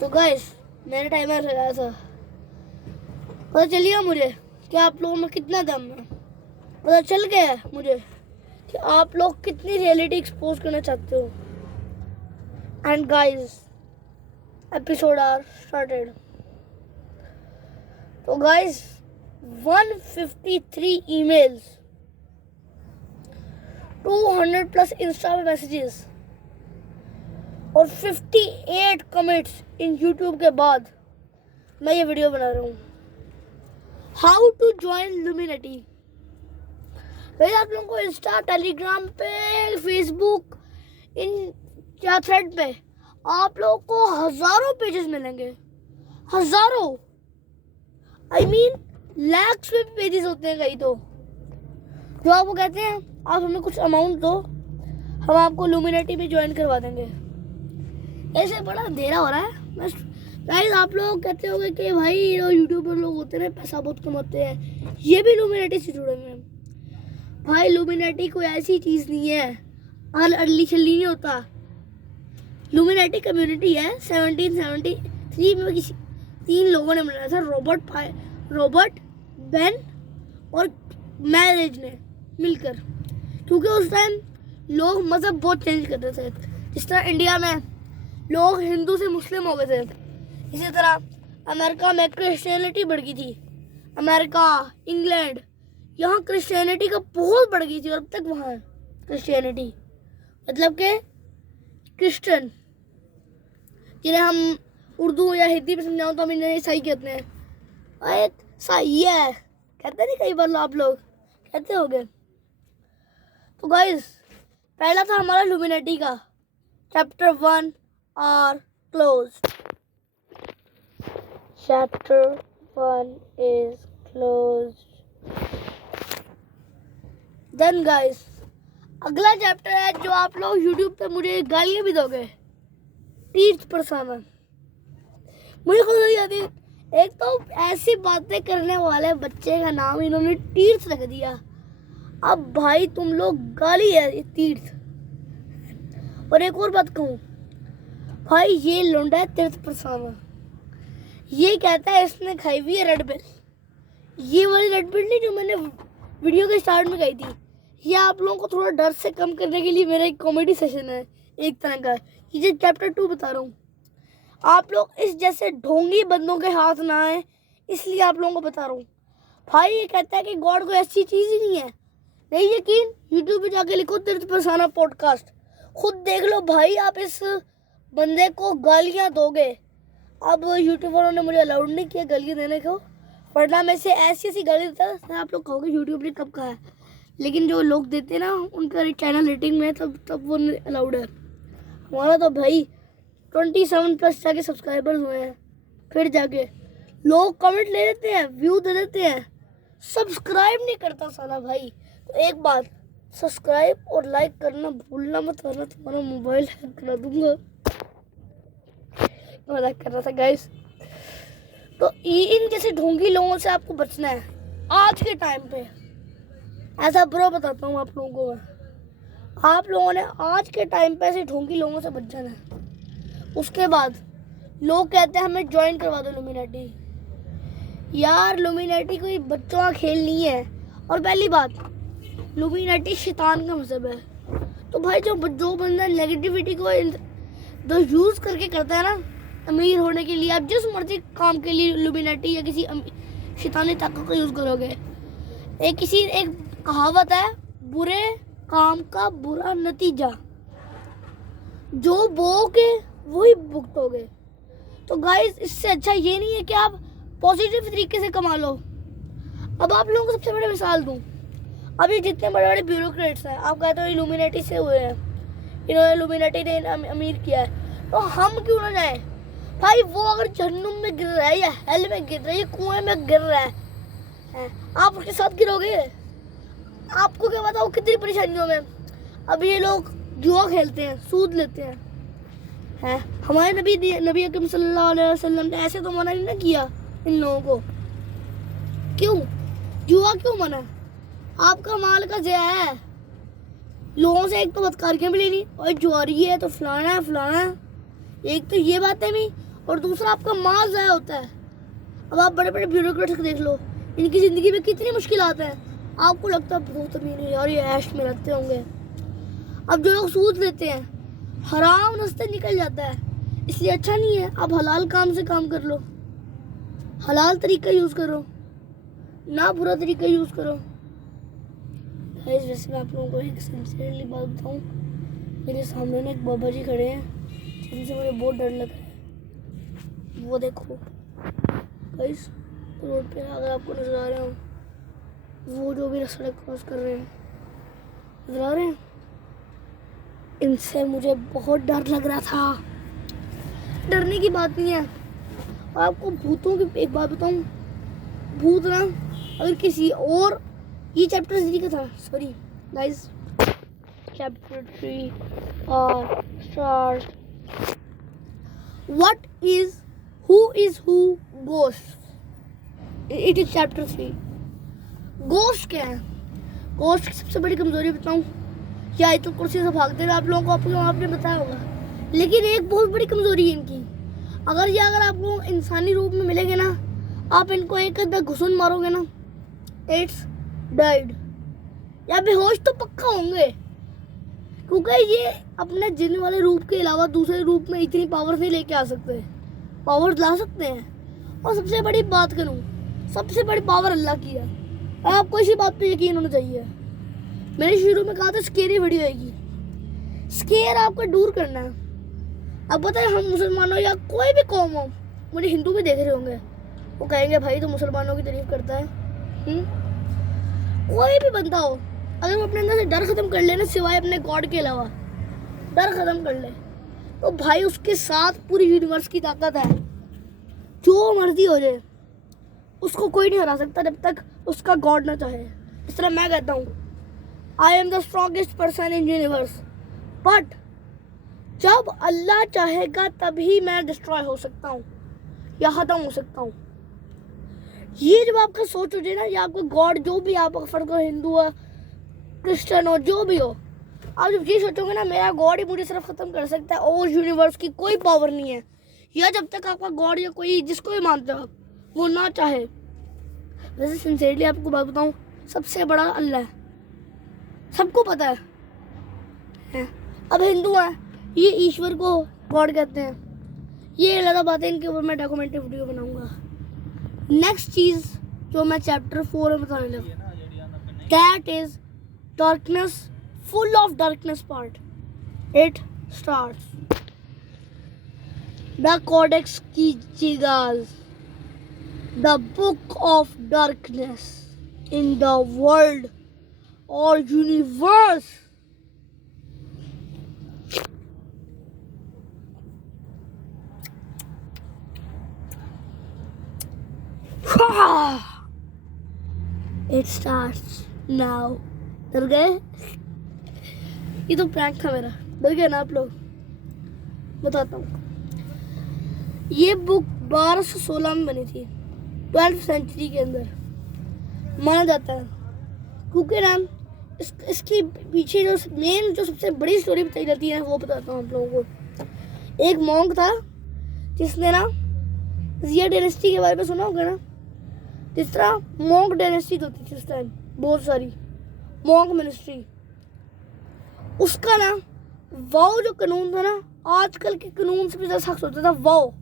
तो गाइस मैंने टाइमर लगाया था, पता चल गया मुझे कि आप लोगों में कितना दम है। पता चल गया है मुझे कि आप लोग कितनी रियलिटी एक्सपोज करना चाहते हो। And guys episode are started. तो गाइस 153 ईमेल्स, 200 प्लस इंस्टा पे मैसेजेस और 58 कमेंट्स इन यूट्यूब के बाद मैं ये वीडियो बना रहा हूँ। How to join Illuminati. भाई आप लोगों को इंस्टा, टेलीग्राम पे, फेसबुक, इन या थ्रेड पे आप लोगों को हजारों पेजेस मिलेंगे, हजारों, आई मीन लैक्स में पेजेस होते हैं कई तो, जो आपको कहते हैं आप हमें कुछ अमाउंट दो, हम आपको लुमिनेटी में ज्वाइन करवा देंगे। ऐसे बड़ा अंधेरा हो रहा है। गाइस आप लोग कहते होंगे कि भाई यूट्यूबर लोग होते हैं पैसा बहुत कमाते हैं, ये भी लुमिनेटी से जुड़े हुए हैं। भाई लुमिनेटी कोई ऐसी चीज़ नहीं है, अल्ली छल्ली नहीं होता। लुमिनेटी कम्युनिटी है 1773 में किसी 3 लोगों ने बनाया था, रॉबर्ट, बेन और मैरेज ने मिलकर, क्योंकि उस टाइम लोग मज़हब बहुत चेंज कर रहे थे। जिस तरह इंडिया में लोग हिंदू से मुस्लिम हो गए थे, इसी तरह अमेरिका में क्रिश्चियनिटी बढ़ गई थी। अमेरिका, इंग्लैंड, यहाँ क्रिश्चियनिटी का बहुत बढ़ गई थी और अब तक वहाँ है क्रिश्चियनिटी, मतलब के क्रिश्चियन, जिन्हें हम उर्दू या हिंदी में समझाऊँ तो हम इन्हें ईसाई कहते हैं। अरे सही है, कहते नहीं कई बार आप लोग कहते होंगे। तो गाइस पहला था हमारा लुमिनेटी का chapter 1 are close. Chapter 1 is close. Then guys अगला चैप्टर है जो आप लोग यूट्यूब पे मुझे गालियाँ भी दोगे, तीर्थ परसाना। मुझे खुद नहीं आती, एक तो ऐसी बातें करने वाले बच्चे का नाम इन्होंने तीर्थ रख दिया। अब भाई तुम लोग गाली है ये तीर्थ। और एक और बात कहूँ भाई, ये लौंडा है तीर्थ परसाना, ये कहता है इसने खाई हुई है रेड बिल। ये वाली रेड बिल नहीं जो मैंने वीडियो के स्टार्ट में कही थी, ये आप लोगों को थोड़ा डर से कम करने के लिए मेरा एक कॉमेडी सेशन है एक तरह का। ये चैप्टर 2 बता रहा हूँ, आप लोग इस जैसे ढोंगी बंदों के हाथ ना आए, इसलिए आप लोगों को बता रहा हूँ। भाई ये कहता है कि गॉड कोई ऐसी चीज़ ही नहीं है। नहीं यकीन, यूट्यूब पे जाके लिखो तीर्थ परसाना पॉडकास्ट, खुद देख लो भाई। आप इस बंदे को गालियाँ दोगे। अब यूट्यूबरों ने मुझे अलाउड नहीं किया गालियाँ देने को, वरना मैं से ऐसी गाली देता है आप लोग कहोगे यूट्यूब ने कब कहा है। लेकिन जो लोग देते हैं ना उनका चैनल रेटिंग में तब वो अलाउड है। हमारा तो भाई 27 प्लस जाके सब्सक्राइबर्स हुए हैं, फिर जाके लोग कमेंट ले लेते हैं, व्यू दे देते हैं, सब्सक्राइब नहीं करता साला भाई। तो एक बात, सब्सक्राइब और लाइक करना भूलना मत, वरना तुम्हारा मोबाइल हैक करा दूंगा। मजाक कर रहा था गाइस। तो इन जैसे ढोंगी लोगों से आपको बचना है आज के टाइम पे। ऐसा ब्रो बताता हूँ आप लोगों को मैं, आप लोगों ने आज के टाइम पे ऐसे ढोंगी लोगों से बच जाना है। उसके बाद लोग कहते हैं हमें ज्वाइन करवा दो लुमिनेटी। यार लुमिनेटी कोई बच्चों का खेल नहीं है। और पहली बात, लुमिनेटी शैतान का मजहब है। तो भाई जो बंदा नेगेटिविटी को जो यूज़ करके करता है ना अमीर होने के लिए, आप जिस मर्जी काम के लिए लुमिनेटी या किसी शैतानी ताकत का यूज़ करोगे, एक कहावत है, बुरे काम का बुरा नतीजा, जो बोओगे वही भुगतोगे। तो गाइस इससे अच्छा ये नहीं है कि आप पॉजिटिव तरीके से कमा लो। अब आप लोगों को सबसे बड़ी मिसाल दूं, अभी जितने बड़े बड़े ब्यूरोक्रेट्स हैं, आप कहते हो इल्यूमिनेटी से हुए हैं, इन्होंने इल्यूमिनेटी ने अमीर किया है, तो हम क्यों ना जाए भाई। वो अगर जहन्नुम में गिर रहा है या हेल में गिर रहा है या कुएं में गिर रहा है, आप उसके साथ गिरोगे? आपको क्या पता वो कितनी परेशानियों में। अब ये लोग जुआ खेलते हैं, सूद लेते हैं। हमारे नबी अकरम सल्लल्लाहु अलैहि वसल्लम ने ऐसे तो मना नहीं ना किया इन लोगों को। क्यों? जुआ क्यों मना है? आपका माल का जया है। लोगों से एक तो बदकारियाँ भी लेनी और जुआरी है तो फलाना है फलाना है, एक तो ये बात है भी, और दूसरा आपका माल ज़ाया होता है। अब आप बड़े बड़े ब्यूरोक्रेट्स को देख लो, इनकी ज़िंदगी में कितनी मुश्किलात हैं। आपको लगता है बहुत अमीर है यार, ये ऐश में रहते होंगे। अब जो लोग सूद लेते हैं, हराम रास्ते निकल जाता है, इसलिए अच्छा नहीं है। आप हलाल काम से काम कर लो, हलाल तरीका यूज़ करो, ना बुरा तरीका यूज़ करो। गाइस वैसे मैं आप लोगों को एक सिंसियरली बात बताऊँ, मेरे सामने ना एक बाबा जी खड़े हैं जिनसे मुझे बहुत डर लग रहा है। वो देखो गाइस, रोड पे अगर आपको नजर आ रहे हो, वो जो भी सड़क क्रॉस कर रहे हैं, नजर आ रहे हैं, इनसे मुझे बहुत डर लग रहा था। डरने की बात नहीं है। आपको भूतों की एक बात बताऊं, भूत ना अगर किसी और, ये चैप्टर 3 का था, sorry guys, chapter 3 start. What is who ghost, it is chapter 3। Ghost क्या है? गोस्ट की सबसे बड़ी कमजोरी बताऊं, या तो कुर्सी से भागते हैं, आप लोगों को आपने बताया होगा, लेकिन एक बहुत बड़ी कमजोरी है इनकी। अगर आप लोग इंसानी रूप में मिलेंगे ना, आप इनको एक अद्धा घुसून मारोगे ना, इट्स डाइड, या बेहोश तो पक्का होंगे, क्योंकि ये अपने जिन वाले रूप के अलावा दूसरे रूप में इतनी पावर नहीं लेके आ सकते। पावर ला सकते हैं, और सबसे बड़ी बात करूं, सबसे बड़ी पावर अल्लाह की है। आपको इसी बात पे यकीन होना चाहिए। मैंने शुरू में कहा था स्केरी वीडियो आएगी, स्केयर आपको दूर करना है। अब पता है, हम मुसलमानों या कोई भी कौम हो, मुझे हिंदू भी देख रहे होंगे, वो कहेंगे भाई तो मुसलमानों की तारीफ करता है। कोई भी बंदा हो, अगर वो अपने अंदर से डर खत्म कर ले ना, सिवाय अपने गॉड के अलावा डर खत्म कर ले, तो भाई उसके साथ पूरी यूनिवर्स की ताकत है। जो मर्जी हो जाए, उसको कोई नहीं हरा सकता जब तक उसका गॉड ना चाहे। इस तरह मैं कहता हूँ, I am the strongest person in universe, but जब अल्लाह चाहेगा तभी मैं डिस्ट्रॉय हो सकता हूँ या खत्म हो सकता हूँ। ये जब आपका सोच हो जाए ना, या आपका गॉड जो भी, आप फर्क हो, हिंदू हो, क्रिश्चियन हो, जो भी हो, आप जब ये सोचोगे ना मेरा गॉड ही मुझे सिर्फ खत्म कर सकता है और यूनिवर्स की कोई पावर नहीं है, या जब तक आपका गॉड या कोई जिसको भी मानते हो आप, वो ना चाहे। वैसे सिंसियरली आपको बात बताऊँ, सबसे बड़ा अल्लाह है, सबको पता है। अब हिंदू है, ये ईश्वर को गॉड कहते हैं, ये अलग बात है, इनके ऊपर मैं डॉक्यूमेंट्री वीडियो बनाऊंगा। नेक्स्ट चीज़ जो मैं चैप्टर 4 में बताने लगा, that is darkness, full of darkness part. It starts. The Codex Gigas, the book of darkness in the world और यूनिवर्स। It starts now. डर गए? ये तो प्रैंक था मेरा, डर गए ना आप लोग? बताता हूँ। ये बुक 1216 में बनी थी, 12th सेंचुरी के अंदर माना जाता है, क्योंकि ना इसके पीछे जो मेन जो सबसे बड़ी स्टोरी बताई जाती है वो बताता हूँ आप लोगों को। एक मॉन्क था जिसने ना जिया डायनेस्टी के बारे में सुना होगा ना, जिस तरह मॉन्क डायनेस्टी होती थी उस टाइम, बहुत सारी मॉन्क मिनिस्ट्री, उसका ना वाओ जो कानून था ना, आजकल के कानून से भी ज़्यादा सख्त होता था वाओ,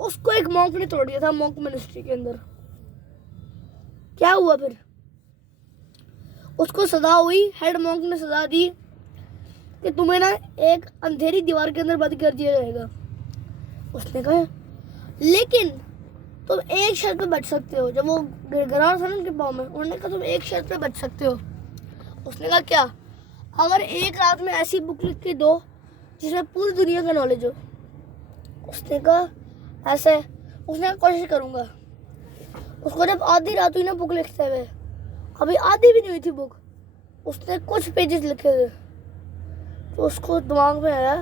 उसको एक मॉन्क ने तोड़ दिया था मॉन्क मिनिस्ट्री के अंदर। क्या हुआ फिर? उसको सजा हुई, हेड मॉन्क ने सजा दी कि तुम्हें ना एक अंधेरी दीवार के अंदर बंद कर दिया जाएगा। उसने कहा लेकिन तुम एक शर्त पे बच सकते हो। जब वो गिरगिरा था ना उनके पाँव में, उन्होंने कहा तुम एक शर्त पे बच सकते हो। उसने कहा क्या? अगर एक रात में ऐसी बुक लिख के दो जिसमें पूरी दुनिया का नॉलेज हो। उसने कहा ऐसे, उसने कहा कोशिश करूँगा। उसको जब आधी रात हुई ना बुक लिखते हुए, अभी आधी भी नहीं हुई थी बुक, उसने कुछ पेजेस लिखे थे, तो उसको दिमाग में आया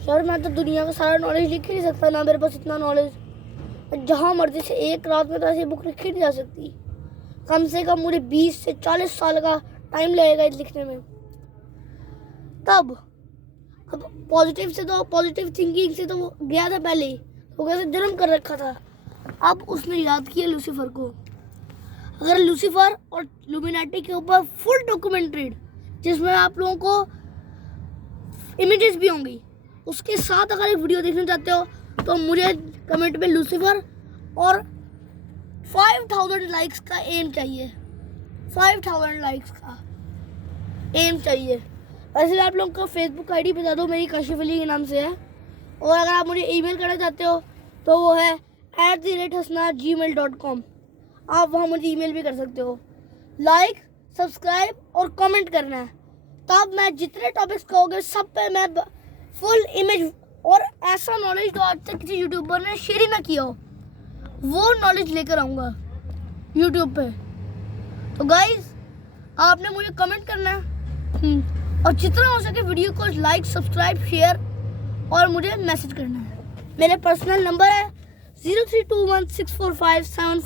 यार मैं तो दुनिया का सारा नॉलेज लिख ही नहीं सकता, ना मेरे पास इतना नॉलेज, जहाँ मर्जी से एक रात में तो ऐसी बुक लिखी नहीं जा सकती। कम से कम मुझे 20 से 40 साल का टाइम लगेगा लिखने में। तब अब पॉजिटिव थिंकिंग से तो वो गया था पहले ही, वो कैसे जन्म कर रखा था। अब उसने याद किया लूसीफर को। अगर लूसीफर और लुमिनाटी के ऊपर फुल डॉक्यूमेंट्री जिसमें आप लोगों को इमेजेस भी होंगी, उसके साथ अगर एक वीडियो देखना चाहते हो तो मुझे कमेंट में लूसीफर और 5000 लाइक्स का एम चाहिए। 5000 लाइक्स का एम चाहिए। वैसे आप लोगों को फेसबुक आईडी बता दो, मेरी काशिफ अली के नाम से है। और अगर आप मुझे ईमेल करना चाहते हो तो वो है @hasna@gmail.com। आप वहाँ मुझे ईमेल भी कर सकते हो। लाइक, सब्सक्राइब और कमेंट करना है, तब मैं जितने टॉपिक्स कहोगे सब पे मैं फुल इमेज और ऐसा नॉलेज जो आज तक किसी यूट्यूबर ने शेयर ही ना किया हो, वो नॉलेज लेकर आऊँगा यूट्यूब पे। तो गाइज आपने मुझे कमेंट करना है और जितना हो सके वीडियो को लाइक, सब्सक्राइब, शेयर और मुझे मैसेज करना है। मेरे पर्सनल नंबर है 0321645751।